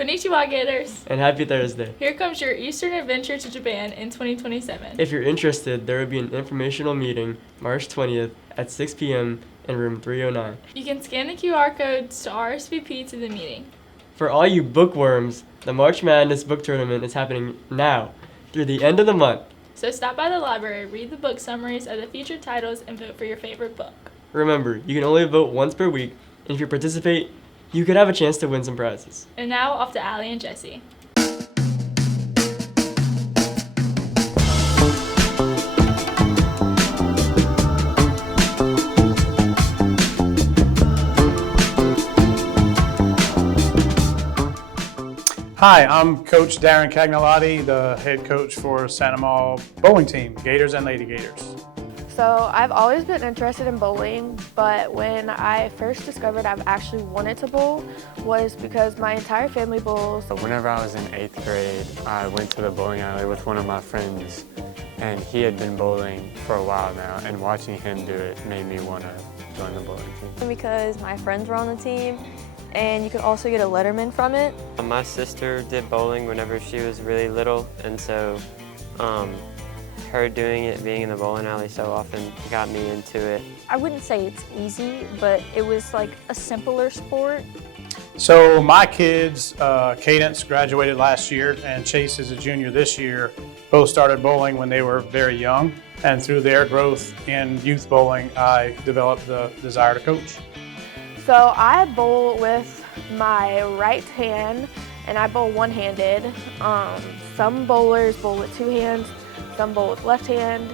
Konnichiwa, Gators! And happy Thursday. Here comes your Eastern adventure to Japan in 2027. If you're interested, there will be an informational meeting March 20th at 6 p.m. in room 309. You can scan the QR codes to RSVP to the meeting. For all you bookworms, the March Madness book tournament is happening now through the end of the month. So stop by the library, read the book summaries of the featured titles, and vote for your favorite book. Remember, you can only vote once per week, and if you participate, you could have a chance to win some prizes. And now off to Allie and Jesse. Hi, I'm Coach Darren Cagnolotti, the head coach for Santa Maria bowling team, Gators and Lady Gators. So I've always been interested in bowling, but when I first discovered I've actually wanted to bowl was because my entire family bowls. Whenever I was in 8th grade, I went to the bowling alley with one of my friends, and he had been bowling for a while now, and watching him do it made me want to join the bowling team. Because my friends were on the team, and you could also get a letterman from it. My sister did bowling whenever she was really little, and so her doing it, being in the bowling alley so often, got me into it. I wouldn't say it's easy, but it was like a simpler sport. So my kids, Cadence graduated last year and Chase is a junior this year, both started bowling when they were very young, and through their growth in youth bowling, I developed the desire to coach. So I bowl with my right hand and I bowl one-handed. Some bowlers bowl with two hands, some bowl with left hand.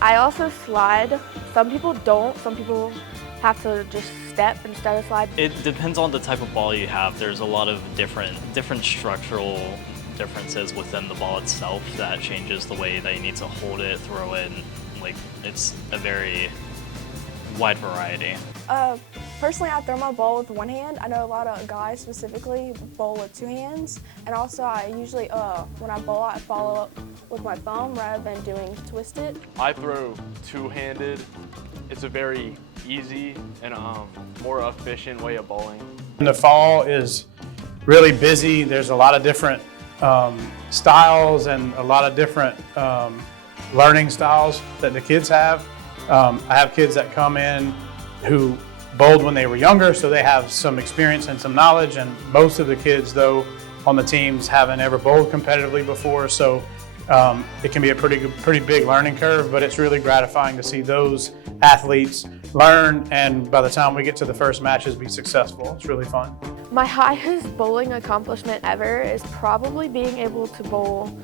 I also slide. Some people don't. Some people have to just step instead of slide. It depends on the type of ball you have. There's a lot of different structural differences within the ball itself that changes the way that you need to hold it, throw it, and like it's a very wide variety. Personally, I throw my ball with one hand. I know a lot of guys specifically bowl with two hands, and also I usually, when I bowl, I follow up with my thumb rather than doing twisted. I throw two-handed. It's a very easy and more efficient way of bowling. The fall is really busy. There's a lot of different styles and a lot of different learning styles that the kids have. I have kids that come in who bowled when they were younger, so they have some experience and some knowledge, and most of the kids, though, on the teams haven't ever bowled competitively before, so it can be a pretty big learning curve, but it's really gratifying to see those athletes learn, and by the time we get to the first matches, be successful. It's really fun. My highest bowling accomplishment ever is probably being able to bowl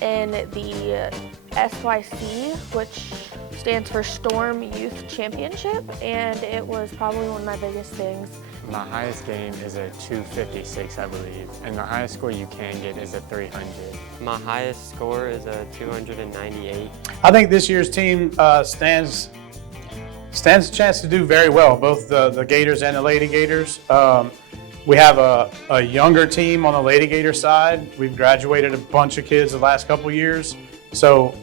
in the SYC, which stands for Storm Youth Championship, and it was probably one of my biggest things. My highest game is a 256, I believe, and the highest score you can get is a 300. My highest score is a 298. I think this year's team stands a chance to do very well, both the Gators and the Lady Gators. We have a younger team on the Lady Gator side. We've graduated a bunch of kids the last couple years. So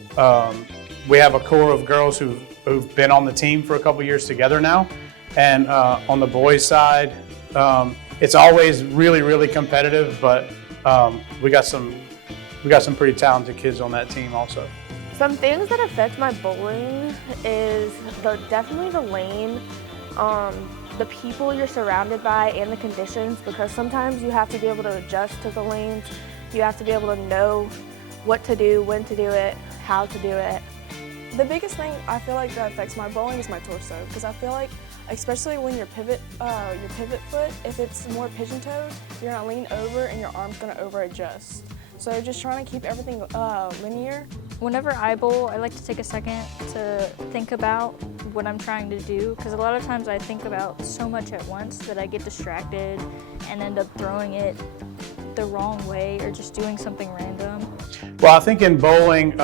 we have a core of girls who've been on the team for a couple years together now. And on the boys side, it's always really, really competitive, but we got some pretty talented kids on that team also. Some things that affect my bowling is definitely the lane, the people you're surrounded by, and the conditions, because sometimes you have to be able to adjust to the lanes. You have to be able to know what to do, when to do it, how to do it. The biggest thing I feel like that affects my bowling is my torso, because I feel like, especially when your pivot foot, if it's more pigeon-toed, you're gonna lean over and your arm's gonna over-adjust. So just trying to keep everything linear. Whenever I bowl, I like to take a second to think about what I'm trying to do, because a lot of times I think about so much at once that I get distracted and end up throwing it the wrong way or just doing something random. Well, I think in bowling,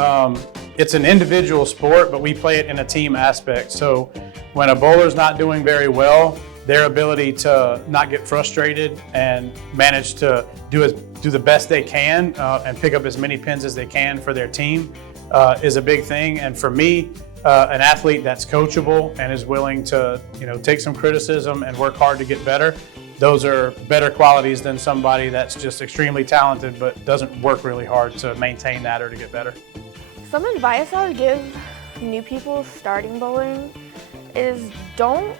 it's an individual sport, but we play it in a team aspect. So when a bowler's not doing very well, their ability to not get frustrated and manage to do the best they can and pick up as many pins as they can for their team is a big thing. And for me, an athlete that's coachable and is willing to take some criticism and work hard to get better those are better qualities than somebody that's just extremely talented but doesn't work really hard to maintain that or to get better. Some advice I would give new people starting bowling is don't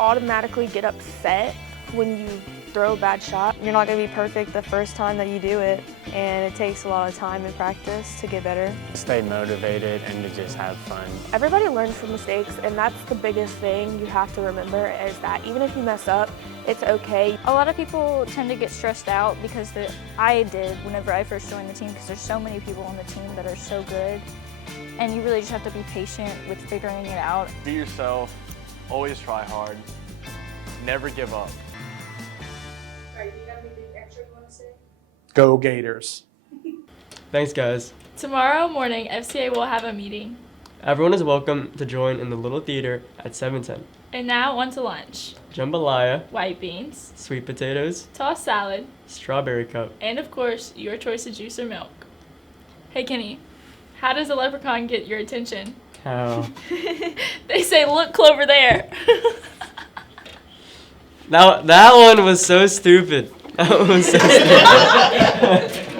automatically get upset when you throw a bad shot. You're not going to be perfect the first time that you do it, and it takes a lot of time and practice to get better. Stay motivated and to just have fun. Everybody learns from mistakes, and that's the biggest thing you have to remember is that even if you mess up, it's okay. A lot of people tend to get stressed out because I did whenever I first joined the team, because there's so many people on the team that are so good, and you really just have to be patient with figuring it out. Be yourself, always try hard, never give up. Go Gators. Thanks, guys. Tomorrow morning, FCA will have a meeting. Everyone is welcome to join in the little theater at 7:10. And now on to lunch. Jambalaya, White beans, sweet potatoes, tossed salad, strawberry cup. and of course, your choice of juice or milk. Hey Kenny, how does a leprechaun get your attention? How? They say, look, Clover there. Now that one was so stupid. That one was so stupid.